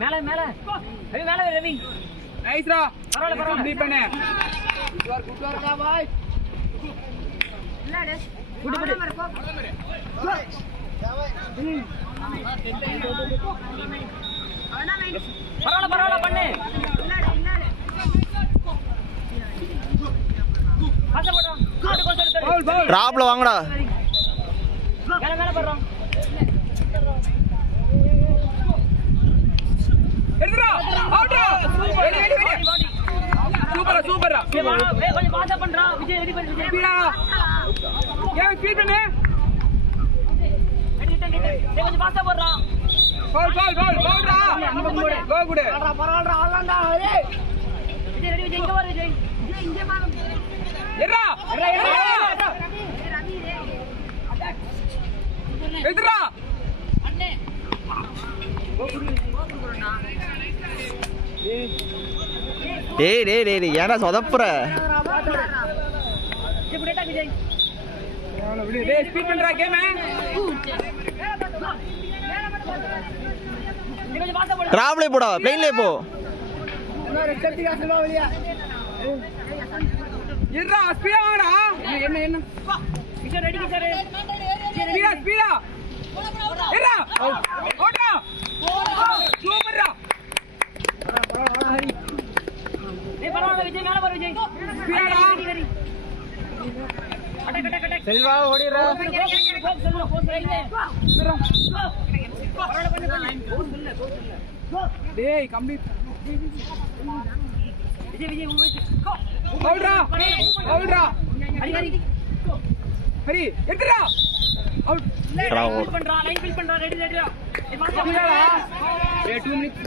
மேல மேல ரவி மேல ரவி நைஸ்ரா பரவாயில்லை கம்ப்ளீட் பண்ணு குட் வர்க்கா பாய் இல்லடே குடு குடு பரவாயில்லை பண்ணு டிராப்ல வாங்கடா மேல மேல போறோம் எடுடா அவுட்ரா வெடி வெடி வெடி சூப்பரா சூப்பரா ஏய் கொஞ்சம் பாஸ் பண்றா விஜய் ரெடி பண்ணு விஜய் ஸ்பீடா ஏன் ஸ்பீட் பண்ணு ஏய் கொஞ்சம் பாஸ் போறா பவுல்ரா கோ குட் பரவாயில்லை ஆளண்டா ஏய் விஜய் ரெடி விஜய் இங்க வர விஜய் இங்க வா எட்ரா எட்ரா அண்ணே டேய் டேய் டேய் ஏன்டா சொதப்புற இப்படிடா விஜய் விடு டேய் ஸ்பீட் பண்றா கேம் கொஞ்சம் பாஸ் போடு டிராப்ல போடா பிளேன்ல போ இன்னொரு செட்டிகா சொல்ல வெளிய எட்ரா ஸ்பீடா வாங்கடா என்ன விஜய் ரெடி விஜய் ஸ்பீடா எட்ரா அவுட்ரா சூப்பரா ஏய் பரவாயில்லை விஜய் மேல போற விஜய் ஸ்பீடா அட செல்வா ஓடிரா சொல்லு போஸ் ரைட்ல பரவாயில்லை பண்ணு டேய் கம்ப்ளீட் விஜய் அவுட்ரா ஹரி எட்ரா அவுட் லைன் பண்றா ரெடி ரெடிடா ஏய் பாஸ் ஸ்பீடா ஏய் 2 மினிட்ஸ்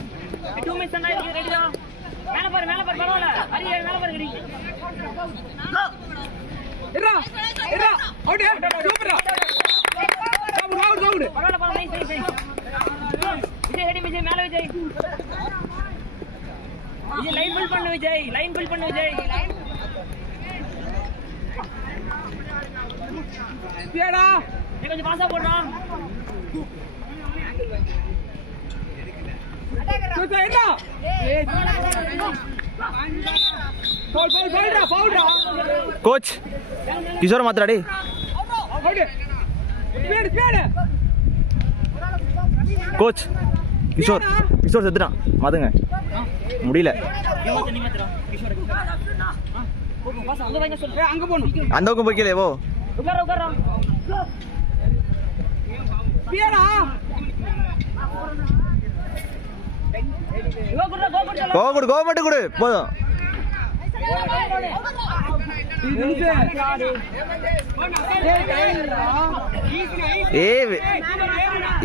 2 மினிட்ஸ் அண்ணா ரெடிடா மேல பாரு பரவாயில்லை ஹரி மேல பாரு ரெடி எட்ரா அவுட் சூப்பரா அவுட் பரவாயில்லை நைஸ் விஜய் ரெடி விஜய் மேல விஜய் லைன் பில் பண்ணு விஜய் ஸ்பீடா நீ கொஞ்சம் பாஸா போடுறா எட்ரா ஏய் பவுல்ரா கோச் கிஷோர் மாத்திரா டேய் அவுட் ஸ்பீட் கோச் கிஷோர் செத்துட்டான் மாத்துங்க முடியல அங்க போணும் அந்த பக்கம் போய்க்கலே போ உட்கார ஸ்பீடா கோபட்டு கொடு போதும் ஏய்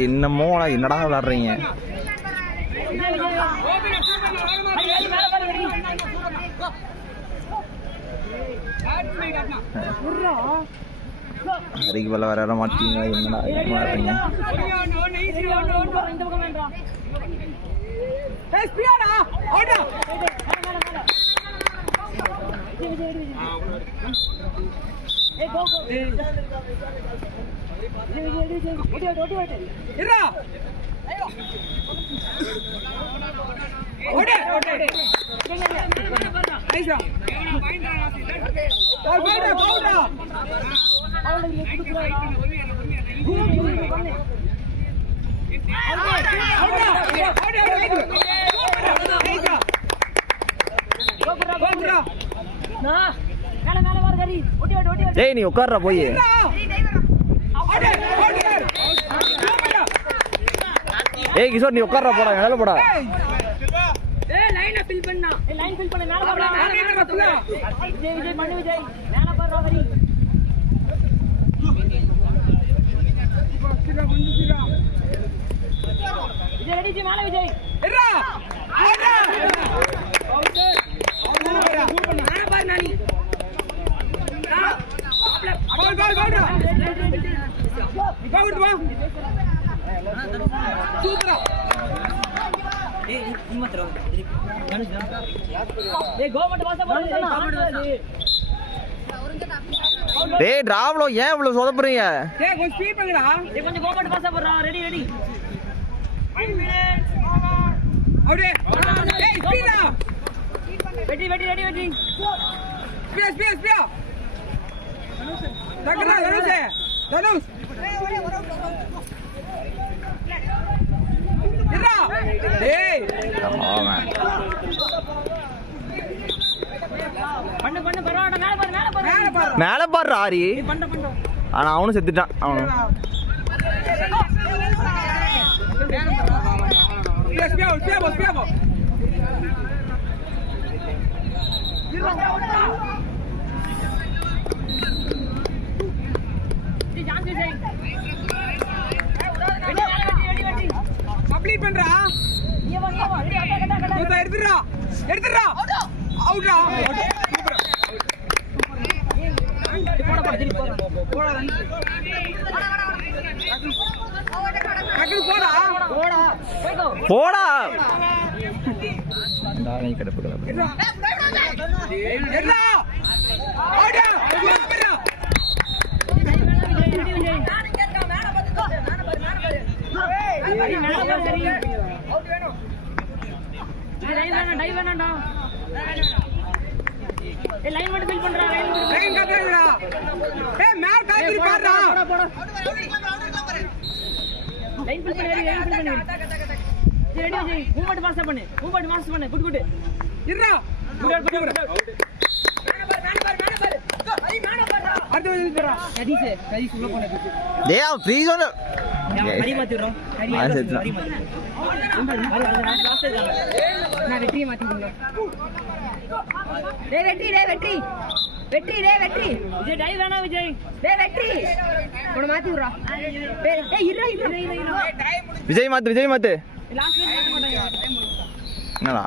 என்னமோ என்னடா விளையாடுறீங்க அரிக்கு பல வர மாட்டீங்க என்னடா விளையாடுறீங்க டேய் நீ உட்கார்றா போய் ஏய் கிஷோர் நீ உட்கார்றா போடா மேல போடா ஏய் லைனை ஃபில் பண்ணா லைன் ஃபில் பண்ணு மேல போடா விஜய் பண்ணு விஜய் மேல போறா வரி விஜய் ரெடி மேல விஜய் எட்ரா டேய் டிராவ்லோ ஏன் இவ்வளவு சொதப்புறீங்க டேய் கொஞ்சம் ஸ்பீட் பண்ணுடா கொஞ்சம் கோபட் பாஸ் போறா ரெடி 5 மினிட்ஸ் அவுட் ஏய் ஸ்பீடா வெற்றி வெற்றி ரெடி வெற்றி ஸ்பியா டக்கரா தனுஷ் இரா டேய் பண்ணு பண்ணு பரவாயில்லை மேல பாரு மேலே பாடுறா ஆரி. பண்ணு ஆனால் அவனும் செத்துட்டான். அவனும் ஸ்பியா ஜான்சி விஜய் வெற்றி கம்ப்ளீட் பண்றா நீ வா ரெடி எடுத்துறா அவுட்ரா போடா போடா கிடப்பு என்ன அவுட்ரா லைன் மட்டும் ஃபில் பண்றா லைன் கட்டறடா ஏய் மேல காத்திரி பாறா லைன் ஃபில் பண்ணு ரெடி விஜய் மூவ்மெண்ட் மாஸ்டர் பண்ணு குட் இருடா அடுத்து போறா கதீஷ் உள்ள போனே டேய் அவன் ஃப்ரீ ஜோன். கரி மாத்திடுறோம் நான் வெற்றியை மாத்திடுங்க வெற்றி விஜய் டை வேணா விஜய் வெற்றி உன மாத்தி விடுறா விஜய் மாத்து லாஸ்ட் டைம் மாட்ட மாட்டாங்க என்னடா